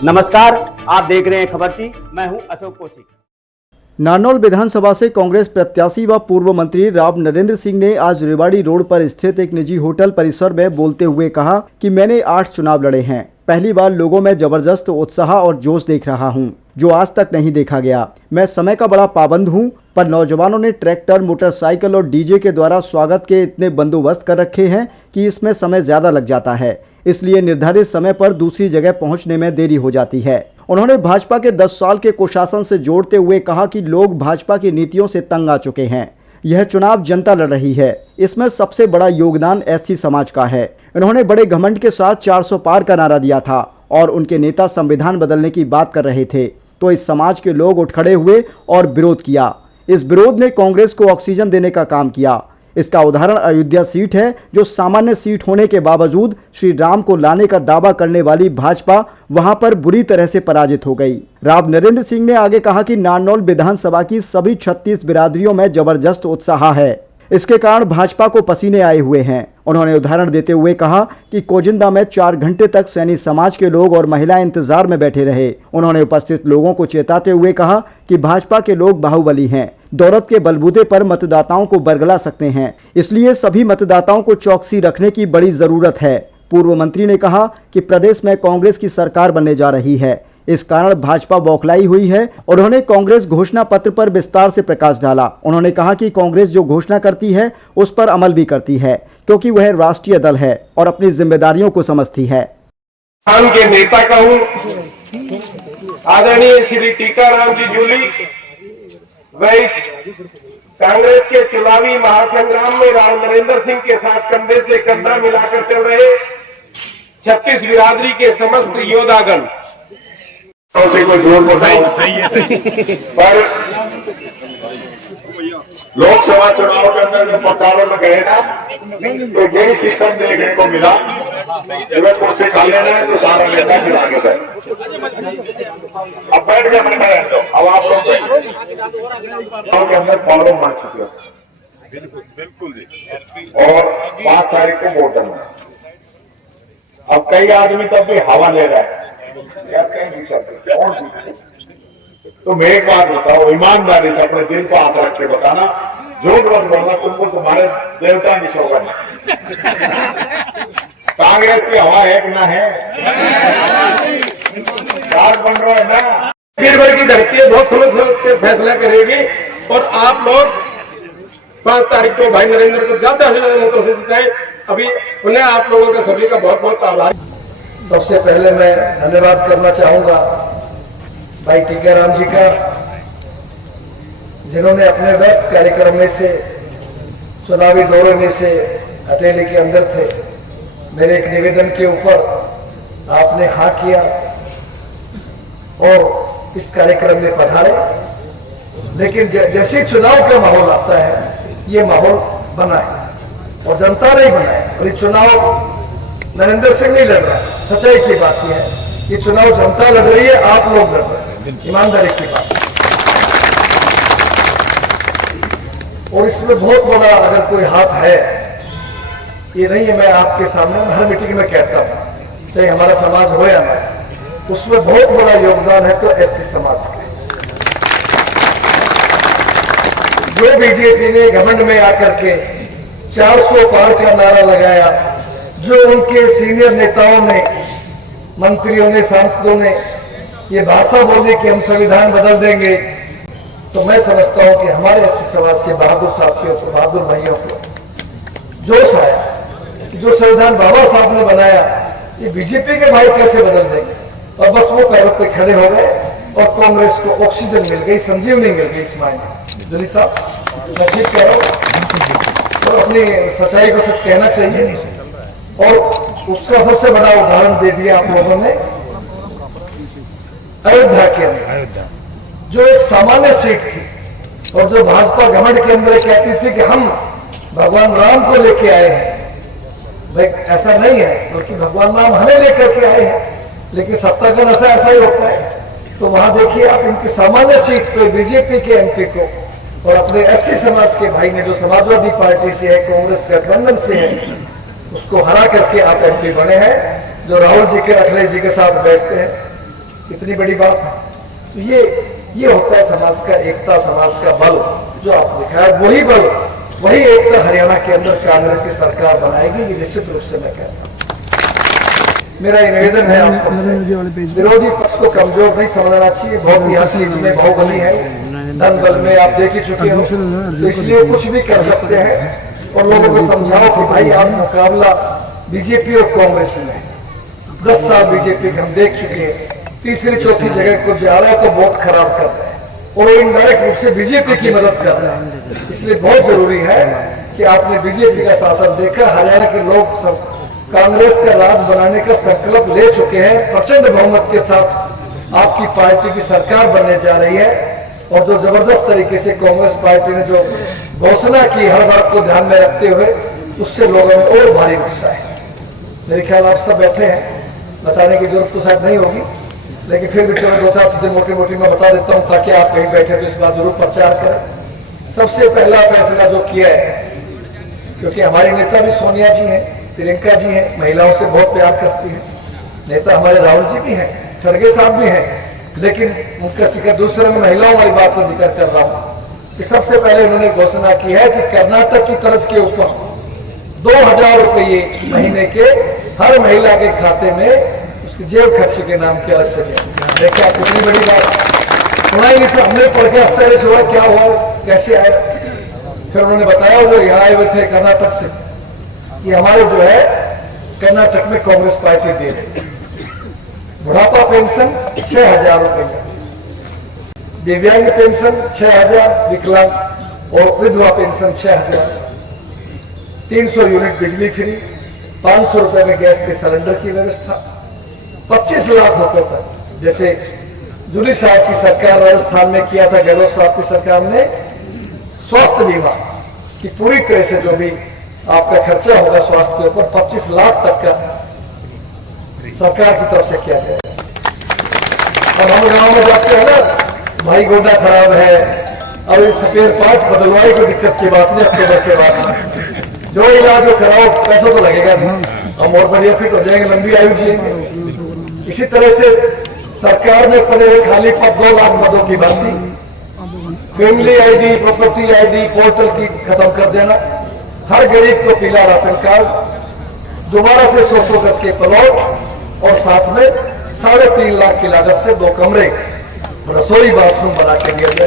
नमस्कार, आप देख रहे हैं खबरची। मैं हूं अशोक कौशिक। नारनौल विधानसभा से कांग्रेस प्रत्याशी व पूर्व मंत्री राव नरेंद्र सिंह ने आज रेवाड़ी रोड पर स्थित एक निजी होटल परिसर में बोलते हुए कहा कि मैंने 8 चुनाव लड़े हैं। पहली बार लोगों में जबरदस्त उत्साह और जोश देख रहा हूं, जो आज तक नहीं देखा गया। मैं समय का बड़ा पाबंद हूं, पर नौजवानों ने ट्रैक्टर, मोटरसाइकिल और डीजे के द्वारा स्वागत के इतने बंदोबस्त कर रखे हैं कि इसमें समय ज्यादा लग जाता है, इसलिए निर्धारित समय पर दूसरी जगह पहुंचने में देरी हो जाती है। उन्होंने भाजपा के 10 साल के कुशासन से जोड़ते हुए कहा कि लोग भाजपा की नीतियों से तंग आ चुके हैं। यह चुनाव जनता लड़ रही है, इसमें सबसे बड़ा योगदान एससी समाज का है। उन्होंने बड़े घमंड के साथ 400 पार का नारा दिया था और उनके नेता संविधान बदलने की बात कर रहे थे, तो इस समाज के लोग उठ खड़े हुए और विरोध किया। इस विरोध ने कांग्रेस को ऑक्सीजन देने का काम किया। इसका उदाहरण अयोध्या सीट है, जो सामान्य सीट होने के बावजूद श्री राम को लाने का दावा करने वाली भाजपा वहां पर बुरी तरह से पराजित हो गई। राव नरेंद्र सिंह ने आगे कहा कि नारनौल विधानसभा की सभी 36 बिरादरियों में जबरदस्त उत्साह है, इसके कारण भाजपा को पसीने आए हुए हैं। उन्होंने उदाहरण देते हुए कहा कि कोजिंदा में 4 घंटे तक सैनी समाज के लोग और महिलाएं इंतजार में बैठे रहे। उन्होंने उपस्थित लोगों को चेताते हुए कहा कि भाजपा के लोग बाहुबली हैं, दौलत के बलबूते पर मतदाताओं को बरगला सकते हैं, इसलिए सभी मतदाताओं को चौकसी रखने की बड़ी जरूरत है। पूर्व मंत्री ने कहा कि प्रदेश में कांग्रेस की सरकार बनने जा रही है, इस कारण भाजपा बौखलाई हुई है और उन्होंने कांग्रेस घोषणा पत्र पर विस्तार से प्रकाश डाला। उन्होंने कहा कि कांग्रेस जो घोषणा करती है उस पर अमल भी करती है, क्योंकि वह राष्ट्रीय दल है और अपनी जिम्मेदारियों को समझती है। के नेता कहूं आदरणीय श्री टीकाराम जी जूली, वह कांग्रेस के चुनावी महासंग्राम में राव नरेंद्र सिंह के साथ कंधे से कंधा मिलाकर चल रहे 36 बिरादरी के समस्त योद्धागण से कोई जोर सही है पर लोकसभा चुनाव के अंदर जब प्रचारों में गए ना, तो यही सिस्टम देखने को मिला। जब कुर्सी खा लेना है तो सारा नेता फिर आगे जाए। अब बैठ गए, अपने बैठ जाओ। अब आप लोग के अंदर प्रॉब्लम बन चुकी है और 5 तारीख को वोट डालना। अब कई आदमी तब भी हवा ले रहा है, कहीं नहीं सकते कौन जीत सकते। तो मैं एक बात बताओ, ईमानदारी से अपने दिल को हाथ रख के बताना, झूठ मत बोलना, तुमको तुम्हारे देवता नहीं शोभा। कांग्रेस की हवा है कि ना है? बात बन रहा है ना। बीरबल की धरती बहुत समझ के फैसला करेगी और आप लोग 5 तारीख को भाई नरेंद्र को ज्यादा से ज्यादा मतों से जिताएं। अभी उन्हें आप लोगों का सभी का बहुत बहुत आभार। सबसे पहले मैं धन्यवाद करना चाहूंगा भाई टीकाराम जी का, जिन्होंने अपने व्यस्त कार्यक्रम में से, चुनावी दौरे में से हथेली के अंदर थे। मेरे एक निवेदन के ऊपर आपने हाँ किया और इस कार्यक्रम में पधारे। लेकिन जैसे चुनाव का माहौल आता है, ये माहौल बना है और जनता ने बनाया। और ये चुनाव नरेंद्र सिंह नहीं लड़ रहा, सच्चाई की बात यह है कि चुनाव जनता लड़ रही है, आप लोग लड़ रहे हैं, ईमानदारी की बात। और इसमें बहुत बड़ा अगर कोई हाथ है, ये नहीं है मैं आपके सामने हर मीटिंग में कहता हूं, चाहे हमारा समाज हो या ना, उसमें बहुत बड़ा योगदान है तो एससी समाज का। जो बीजेपी ने घमंड में आकर के 400 पार का नारा लगाया, जो उनके सीनियर नेताओं ने, मंत्रियों ने, सांसदों ने ये भाषा बोली कि हम संविधान बदल देंगे, तो मैं समझता हूं कि हमारे एससी समाज के बहादुर साथियों को, बहादुर भाइयों को जोश आया कि जो संविधान बाबा साहब ने बनाया, ये बीजेपी के भाई कैसे बदल देंगे। और बस वो पैरों पे खड़े हो गए और कांग्रेस को ऑक्सीजन मिल गई, संजीवनी मिल गई। इस मायने जोली साहब मैं ठीक कह रहा हूं, और अपनी सच्चाई को सच कहना चाहिए। और उसका सबसे बड़ा उदाहरण दे दिया आप लोगों ने अयोध्या के अंदर, जो एक सामान्य सीट थी, और जो भाजपा घमंड के अंदर कहती थी कि हम भगवान राम को लेके आए हैं, भाई ऐसा नहीं है, बल्कि भगवान राम हमें लेकर के आए हैं। लेकिन सत्ता का नशा ऐसा ही होता है। तो वहां देखिए आप, इनकी सामान्य सीट पे बीजेपी के एमपी को और अपने एससी समाज के भाई ने, जो समाजवादी पार्टी से है, कांग्रेस गठबंधन से है, उसको हरा करके आप एमपी बने हैं, जो राहुल जी के अखिलेश जी के साथ बैठते हैं। कितनी बड़ी बात है। तो ये होता है समाज का एकता, समाज का बल जो आप दिखाया। वही बल, वही एकता हरियाणा के अंदर कांग्रेस की सरकार बनाएगी, ये निश्चित रूप से मैं कहता हूं। मेरा ये निवेदन है आप सबसे, विरोधी पक्ष को कमजोर नहीं समझना चाहिए। बहुत ही हर चीज में बाहुबली है, धन बल में आप देख ही चुके हो, तो इसलिए कुछ भी कर सकते हैं। और लोगों को समझाओ कि भाई आज मुकाबला बीजेपी और कांग्रेस में है। 10 साल बीजेपी हम देख चुके हैं, तीसरी चौथी जगह को जा रहा है तो बहुत खराब कर रहा है, और वो इनडायरेक्ट रूप से बीजेपी की मदद कर रहा है। इसलिए बहुत जरूरी है कि आपने बीजेपी का शासन देखा, हरियाणा के लोग सब कांग्रेस का राज बनाने का संकल्प ले चुके हैं। प्रचंड बहुमत के साथ आपकी पार्टी की सरकार बनने जा रही है। और जो जबरदस्त तरीके से कांग्रेस पार्टी ने जो घोषणा की, हर बात को ध्यान में रखते हुए, उससे लोगों में और भारी गुस्सा है। मेरे ख्याल आप सब बैठे हैं, बताने की जरूरत तो शायद नहीं होगी, लेकिन फिर भी चलो 2-4 चीजें मोटी मोटी मैं बता देता हूं, ताकि आप कहीं बैठे तो इस बात जरूर प्रचार करें। सबसे पहला फैसला जो किया है, क्योंकि हमारी नेता भी सोनिया जी हैं, प्रियंका जी हैं, महिलाओं से बहुत प्यार करती हैं, नेता हमारे राहुल जी भी हैं, खड़गे साहब भी हैं, लेकिन उनका जिक्र दूसरे में महिलाओं वाली बात का जिक्र कर रहा हूं कि सबसे पहले उन्होंने घोषणा की है कि कर्नाटक की तर्ज के ऊपर 2000 रुपये महीने के हर महिला के खाते में उसके जेब खर्च के नाम के अलग से जाए। देखिए कितनी बड़ी बात सुना ही नहीं था, हमने पढ़ के आश्चर्य हुआ, क्या हुआ, कैसे आया। फिर उन्होंने बताया, वो यहाँ आए हुए थे कर्नाटक से, कि हमारे जो है कर्नाटक में कांग्रेस पार्टी दे रही है बुढ़ापा पेंशन 6000 रुपये, दिव्यांग पेंशन 6000, विकलांग और विधवा पेंशन 6000, 300 यूनिट बिजली फ्री, 500 रुपए में गैस के सिलेंडर की व्यवस्था, 25 लाख रुपए तक। जैसे जूली साहब की सरकार राजस्थान में किया था, गहलोत साहब की सरकार ने स्वास्थ्य बीमा की पूरी तरह से जो भी आपका खर्चा होगा स्वास्थ्य के ऊपर 25 लाख तक का सरकार की तरफ से किया जाएगा। और हम गांव में जाते हैं ना, भाई गोडा खराब है, अब ये स्पेयर पार्ट बदलवाई कोई दिक्कत की बात नहीं, अक्टूबर के बाद जो इलाज कराओ, पैसा तो लगेगा नहीं, हम और बढ़िया फिट हो जाएंगे, लंबी आयु जिएंगे। इसी तरह से सरकार ने पड़े हुए खाली पद 2 लाख पदों की भर्ती, family ID, property ID portal की खत्म कर देना, हर गरीब को पीला राशन कार्ड, दोबारा से 100 गज के प्लॉट, और साथ में 3.5 लाख की लागत से 2 कमरे, रसोई बाथरूम बना के दिया गया।